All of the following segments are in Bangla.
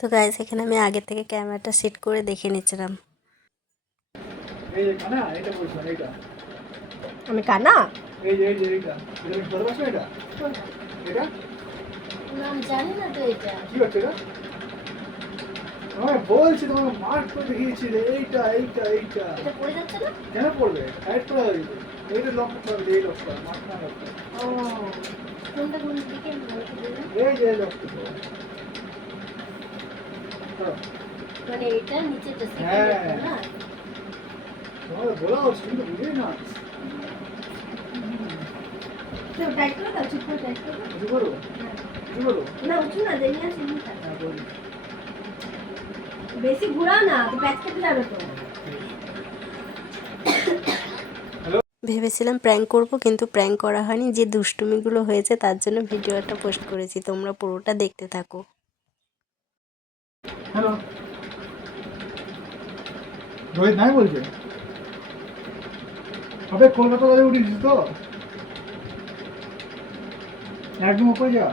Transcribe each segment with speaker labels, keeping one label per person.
Speaker 1: তো গাইস এখানে আমি আগে থেকে ক্যামেরাটা সেট করে দেখে নিচ্ছিলাম।
Speaker 2: এইটা
Speaker 3: আমি কানা?
Speaker 2: এই যে এই যে এইটা এটা কি ভালোবাসো এটা এটা
Speaker 1: নাম জানি না তো এটা।
Speaker 2: কি হচ্ছে এটা তোমায় বলছি তোমাকে মার্ক করে দেখিয়েছি যে এইটা এইটা এইটা
Speaker 1: এটা পড়ে যাচ্ছে না?
Speaker 2: কেন পড়বে সাইড করে যাবে এইটা লক করতে হবে এই লকটা মার্ক না লক
Speaker 1: ও। কোনটা কোন দিকে ভালো করে দেবেন?
Speaker 2: এই যে
Speaker 1: মানে এটা নিচেটা
Speaker 2: হ্যাঁ।
Speaker 1: সেকেন্ড না?
Speaker 2: তোমাকে বলা হচ্ছে কিন্তু বুঝেই না।
Speaker 3: তো টাইট করে দাও ঠিক করে টাইট করে দাও।
Speaker 2: কিছু করো কিছু করো।
Speaker 3: না উঠু না দেরি আছে
Speaker 2: হ্যাঁ
Speaker 3: বেশি ঘুরাও না তো প্যাচ কেটে যাবে তো।
Speaker 1: ভেবেছিলাম প্র্যাঙ্ক করব, কিন্তু প্র্যাঙ্ক করা হয়নি। যে দুষ্টুমিগুলো হয়েছে, তার জন্য ভিডিওটা পোস্ট করেছি। তোমরা পুরোটা দেখতে থাকো।
Speaker 2: হ্যালো রোহিত নাই বলছে? কবে কলকাতা উঠেছিস তো? একদম যা।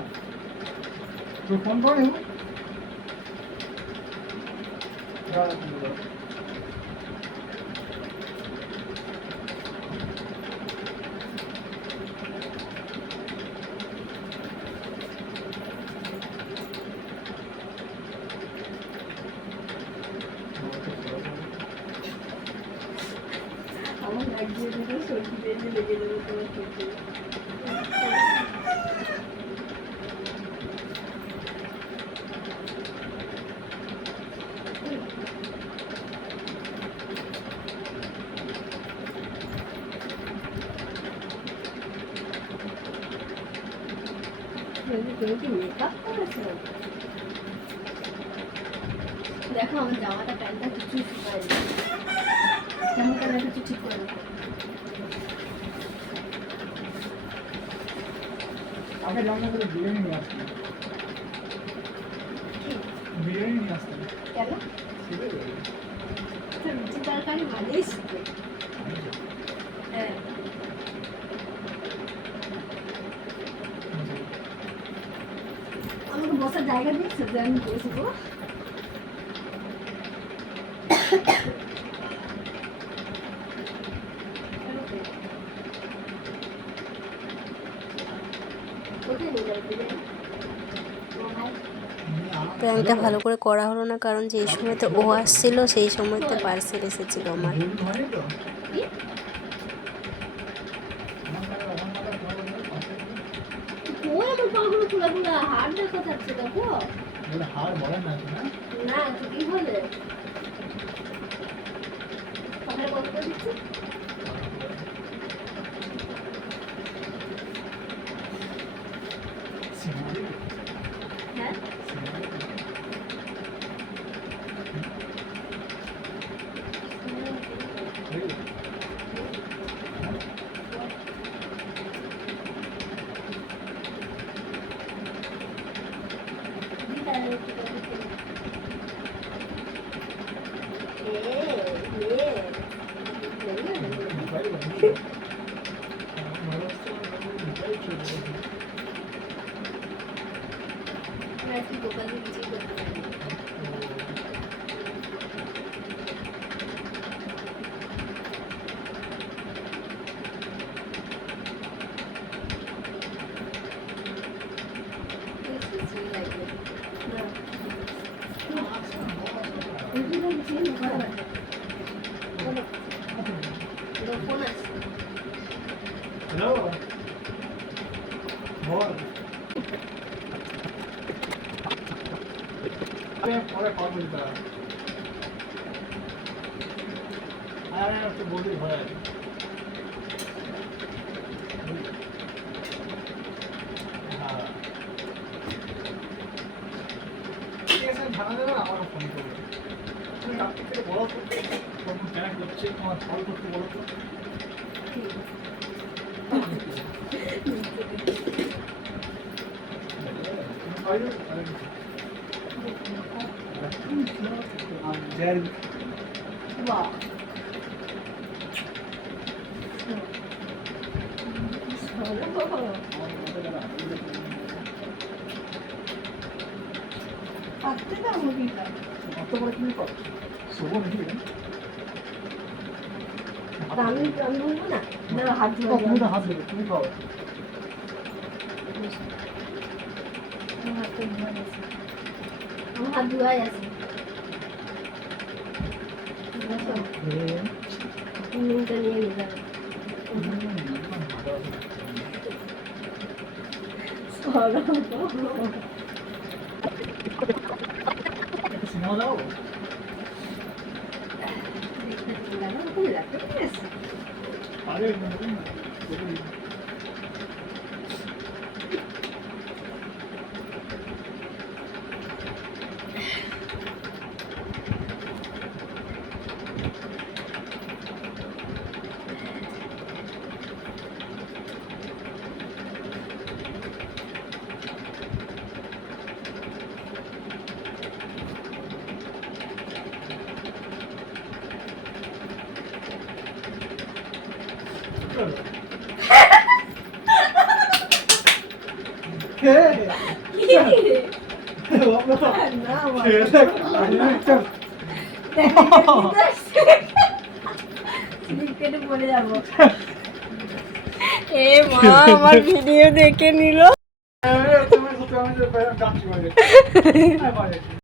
Speaker 2: ফোন করে
Speaker 3: দেখো আমার জামাটা প্যান্টটা কিছু শুকায়নি। কেমন করে কিছু ঠিক করে রাখো
Speaker 2: আগে জানা করে বিরিয়ানি নিয়ে আসতাম।
Speaker 3: কি?
Speaker 2: বিরিয়ানি নিয়ে আসতাম।
Speaker 3: কেন? রুটি তরকারি ভালোই শিখবে হ্যাঁ। আমাকে বসার জায়গা দিয়েছে যে আমি বসবো।
Speaker 1: প্র্যাঙ্কটা ভালো করে করা হলো না কারণ যেই সময়তে ও আসছিল সেই সময়তে পার্সেল এসেছিল আমার।
Speaker 2: ভুল হয়নি তো
Speaker 3: কি?
Speaker 2: আমার টাকা আমার টাকা তোমার কাছে পাশে
Speaker 3: ওই আমার পাগুলো পুরো পুরো হাড় দেখা যাচ্ছে দেখো
Speaker 2: বলে হার বলে না না
Speaker 3: না তো কি বলে সকালে কত করে দিচ্ছি হ্যাঁ ফোন আছে
Speaker 2: হ্যালো একটু বলি ভয় হ্যাঁ। ঠিক আছে 우와. 아,
Speaker 3: 뜨다 보니까.
Speaker 2: 어떤 걸 힘을 것
Speaker 3: 같아. আমি বলব না না হাত
Speaker 2: তুমি পাও
Speaker 3: আমার হাত ধোয়াই আছে নুনটা নিয়ে
Speaker 2: সিনেমা যাও আরে
Speaker 1: এ মা আমার ভিডিও দেখে নিল।